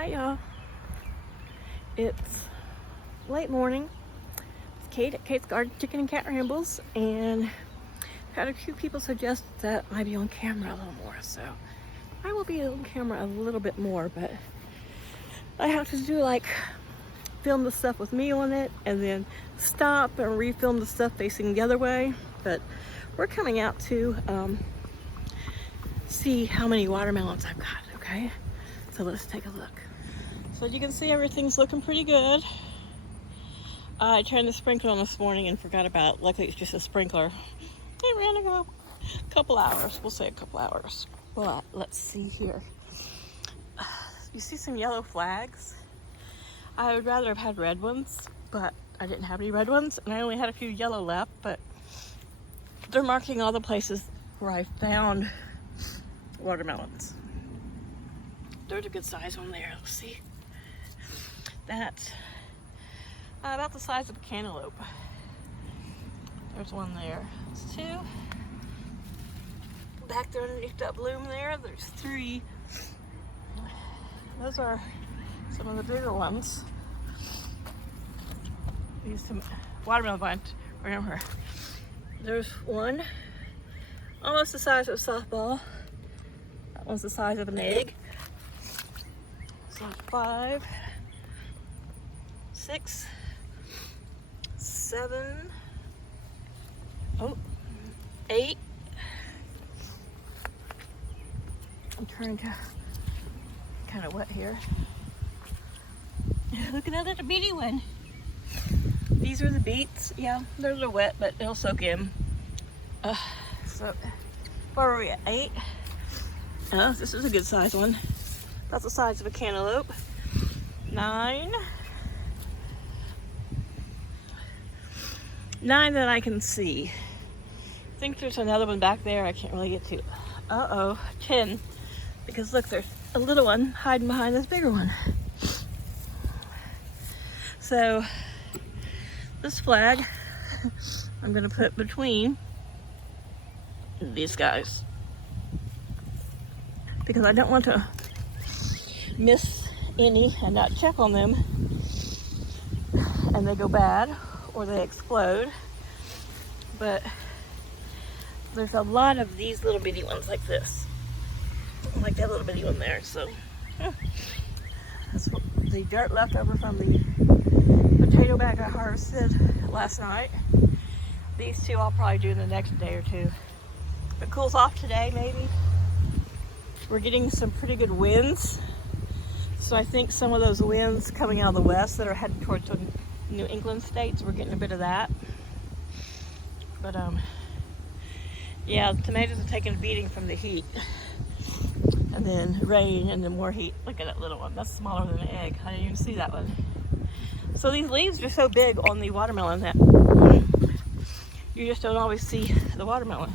Hi y'all. It's late morning. It's Kate at Kate's Garden Chicken and Cat Rambles, and had a few people suggest that I be on camera a little more, so I will be on camera a little bit more, but I have to do film the stuff with me on it and then stop and refilm the stuff facing the other way. But we're coming out to see how many watermelons I've got, okay? So let's take a look. So you can see everything's looking pretty good. I turned the sprinkler on this morning and forgot about it. Luckily it's just a sprinkler. It ran a couple hours. We'll say a couple hours. But let's see here. You see some yellow flags? I would rather have had red ones, but I didn't have any red ones, and I only had a few yellow left, but they're marking all the places where I found watermelons. There's a good size one there. Let's see. That's about the size of a cantaloupe. There's one there. There's two. Back there underneath that bloom there, there's three. Those are some of the bigger ones. These some watermelon vines. Remember, there's one almost the size of a softball. That one's the size of an egg. So 5, 6, 7, 8. I'm turning kind of wet here. Look at that little bitty one. These are the beets. Yeah, they're a little wet, but they'll soak in. So, where are we at? 8? This is a good size one. That's the size of a cantaloupe. 9. 9 that I can see. I think there's another one back there I can't really get to. 10. Because look, there's a little one hiding behind this bigger one. So this flag I'm gonna put between these guys because I don't want to miss any and not check on them and they go bad or they explode. But there's a lot of these little bitty ones like this, like that little bitty one there. So that's what the dirt left over from the potato bag I harvested last night. These two I'll probably do in the next day or two. If it cools off today, maybe. We're getting some pretty good winds. So I think some of those winds coming out of the west that are headed towards the New England states, we're getting a bit of that. But yeah, the tomatoes are taking a beating from the heat. And then rain and then more heat. Look at that little one. That's smaller than an egg. I didn't even see that one. So these leaves are so big on the watermelon that you just don't always see the watermelon.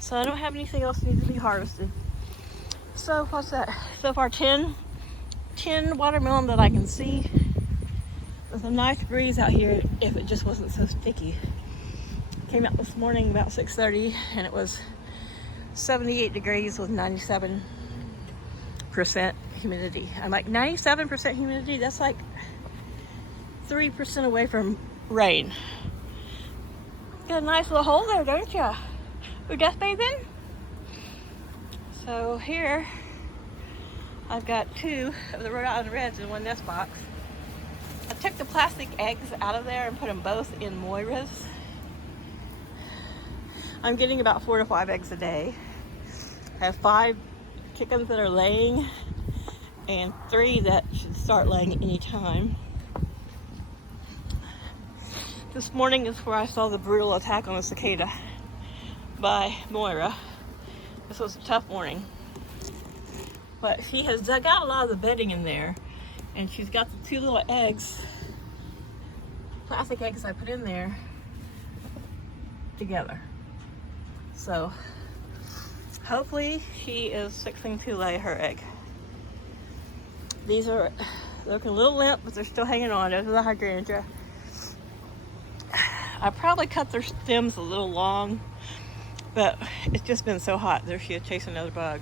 So I don't have anything else that needs to be harvested. So what's that? So far 10 watermelon that I can see. There's a nice breeze out here if it just wasn't so sticky. Came out this morning about 6:30 and it was 78 degrees with 97% humidity. I'm like 97% humidity, that's like 3% away from rain. Got a nice little hole there, don't ya? We're death bathing. So here I've got 2 of the Rhode Island Reds in one nest box. I took the plastic eggs out of there and put them both in Moira's. I'm getting about 4 to 5 eggs a day. I have 5 chickens that are laying and 3 that should start laying any time. This morning is where I saw the brutal attack on a cicada by Moira. This was a tough morning. But she has dug out a lot of the bedding in there and she's got the 2 little eggs, plastic eggs I put in there together. So hopefully she is fixing to lay her egg. These are looking a little limp, but they're still hanging on. Those are the hydrangea. I probably cut their stems a little long, but it's just been so hot. There she is chasing another bug.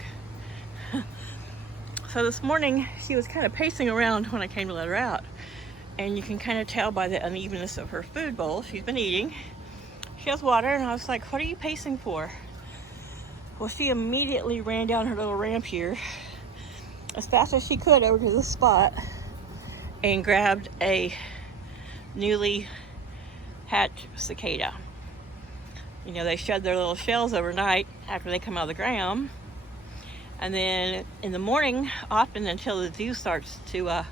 So this morning she was kind of pacing around when I came to let her out, and you can kind of tell by the unevenness of her food bowl. She's been eating. She has water, and I was like, what are you pacing for? Well, she immediately ran down her little ramp here as fast as she could over to the spot and grabbed a newly hatched cicada. You know, they shed their little shells overnight after they come out of the ground, and then in the morning, often until the dew starts to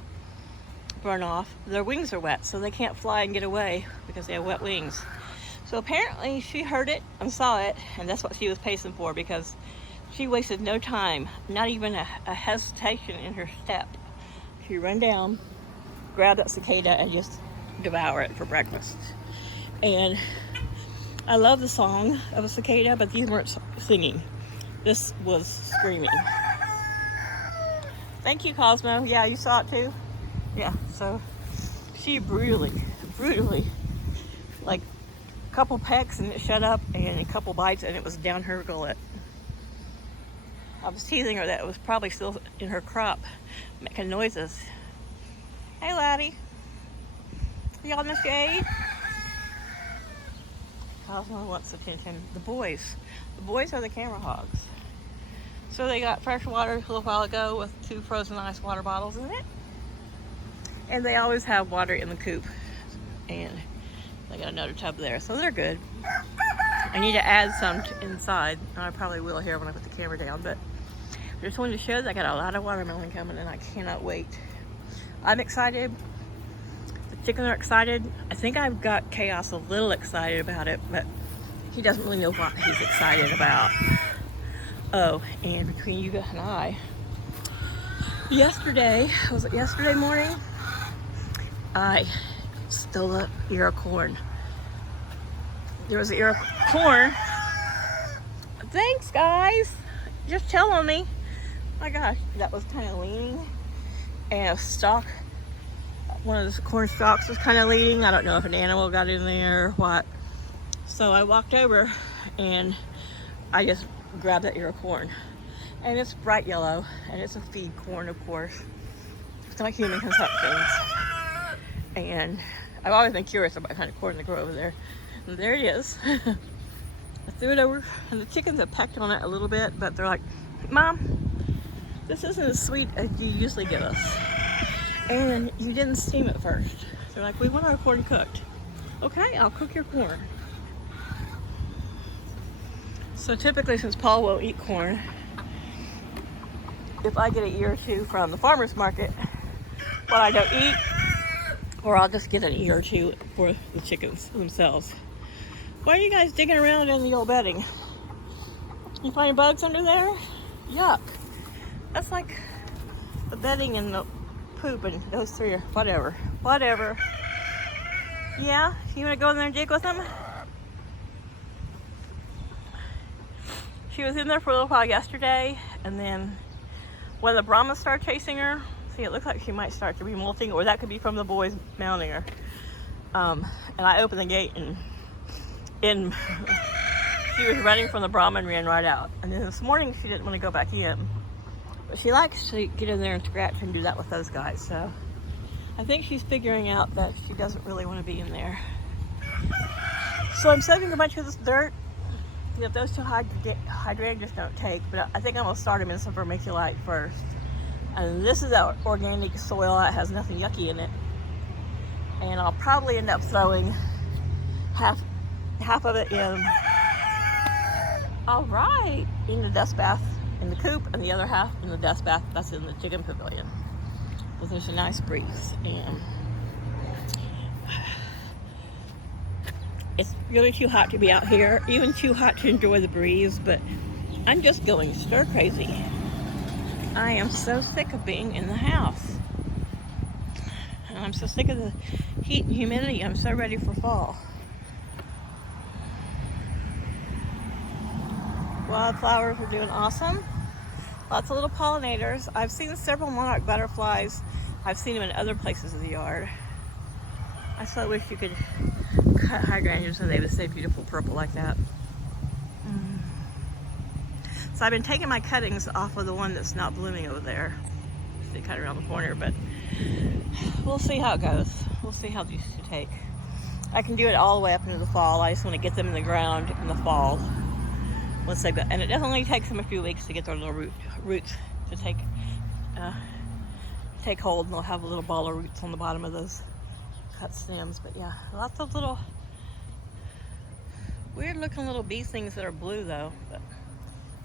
burn off, their wings are wet, so they can't fly and get away because they have wet wings. So apparently she heard it and saw it, and that's what she was pacing for, because she wasted no time, not even a hesitation in her step. She ran down, grabbed that cicada, and just devour it for breakfast. And I love the song of a cicada, but these weren't singing. This was screaming. Thank you, Cosmo. Yeah, you saw it too? Yeah, so she brutally, like a couple pecks and it shut up, and a couple bites and it was down her gullet. I was teasing her that it was probably still in her crop, making noises. Hey, laddie. You in the shade? Cosmo wants attention. The boys are the camera hogs. So they got fresh water a little while ago with 2 frozen ice water bottles in it. And they always have water in the coop. And they got another tub there, so they're good. I need to add some inside. I probably will here when I put the camera down, but I just wanted to show that I got a lot of watermelon coming and I cannot wait. I'm excited. The chickens are excited. I think I've got Chaos a little excited about it, but he doesn't really know what he's excited about. Oh, and between you and I, yesterday morning, I stole an ear of corn. There was an ear of corn. Thanks, guys. Just telling me. My gosh, that was kind of leaning. And a stalk, one of the corn stalks was kind of leaning. I don't know if an animal got in there or what. So I walked over and I just grabbed that ear of corn. And it's bright yellow, and it's a feed corn, of course. It's not human consumptions. And I've always been curious about what kind of corn they grow over there. And there it is. I threw it over, and the chickens have pecked on it a little bit, but they're like, Mom, this isn't as sweet as you usually give us. And you didn't steam it first. They're like, we want our corn cooked. Okay, I'll cook your corn. So typically, since Paul won't eat corn, if I get an ear or two from the farmer's market, what I don't eat, or I'll just get an ear or two for the chickens themselves. Why are you guys digging around in the old bedding? You find bugs under there? Yuck. That's like the bedding and the poop and those three are whatever. Yeah, you want to go in there and dig with them? She was in there for a little while yesterday, and then when the Brahmas started chasing her, see, it looks like she might start to be molting, or that could be from the boys mounting her. And I opened the gate, and she was running from the Brahma and ran right out. And then this morning, she didn't want to go back in. But she likes to get in there and scratch and do that with those guys. So I think she's figuring out that she doesn't really want to be in there. So I'm saving a bunch of this dirt. If those 2 hydrangeas don't take, but I think I'm going to start them in some vermiculite first. And this is our organic soil. It has nothing yucky in it. And I'll probably end up throwing half of it in, in the dust bath in the coop, and the other half in the dust bath that's in the chicken pavilion. So there's a nice breeze, and it's really too hot to be out here, even too hot to enjoy the breeze, but I'm just going stir crazy. I am so sick of being in the house. And I'm so sick of the heat and humidity. I'm so ready for fall. Wildflowers are doing awesome. Lots of little pollinators. I've seen several monarch butterflies. I've seen them in other places in the yard. I so wish you could cut hydrangeas so they would stay beautiful purple like that. So I've been taking my cuttings off of the one that's not blooming over there. see kind of around the corner, but we'll see how it goes. We'll see how these two take. I can do it all the way up into the fall. I just want to get them in the ground in the fall. Once they go, and it definitely takes them a few weeks to get their little roots to take hold, and they'll have a little ball of roots on the bottom of those cut stems. But yeah, lots of little weird looking little bee things that are blue though. But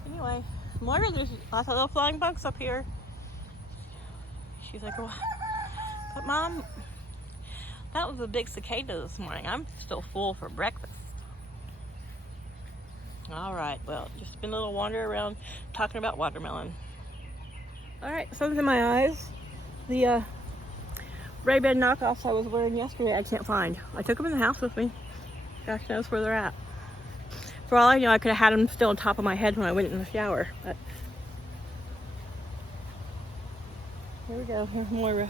anyway, Moira, there's lots of little flying bugs up here. She's like, well, but Mom, that was a big cicada this morning. I'm still full for breakfast. All right, well, just been a little wander around talking about watermelon. All right, sun's in my eyes. The Ray-Ban knockoffs I was wearing yesterday, I can't find. I took them in the house with me. Gosh knows where they're at. For all I know, I could have had them still on top of my head when I went in the shower. But here we go. Here's Moira.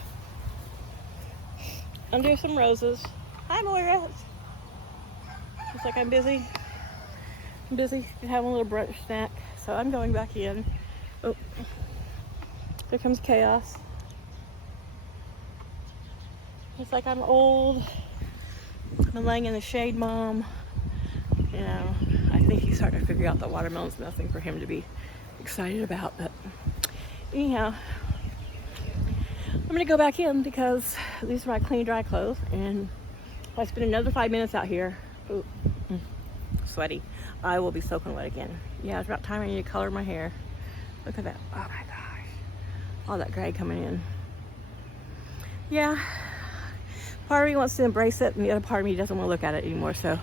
Under some roses. Hi, Moira. Looks like I'm busy. I'm busy having a little brunch snack, so I'm going back in. Oh, there comes chaos. It's like I'm old. I'm laying in the shade, Mom. You know, I think he's starting to figure out that watermelon's nothing for him to be excited about. But anyhow, I'm gonna go back in because these are my clean, dry clothes, and if I spend another 5 minutes out here, ooh, sweaty, I will be soaking wet again. Yeah, it's about time I need to color my hair. Look at that. Oh my gosh. All that gray coming in. Yeah. Part of me wants to embrace it, and the other part of me doesn't want to look at it anymore, so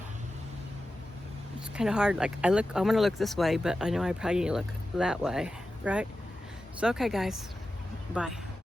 it's kind of hard. Like, I want to look this way, but I know I probably need to look that way, right? So, okay, guys. Bye.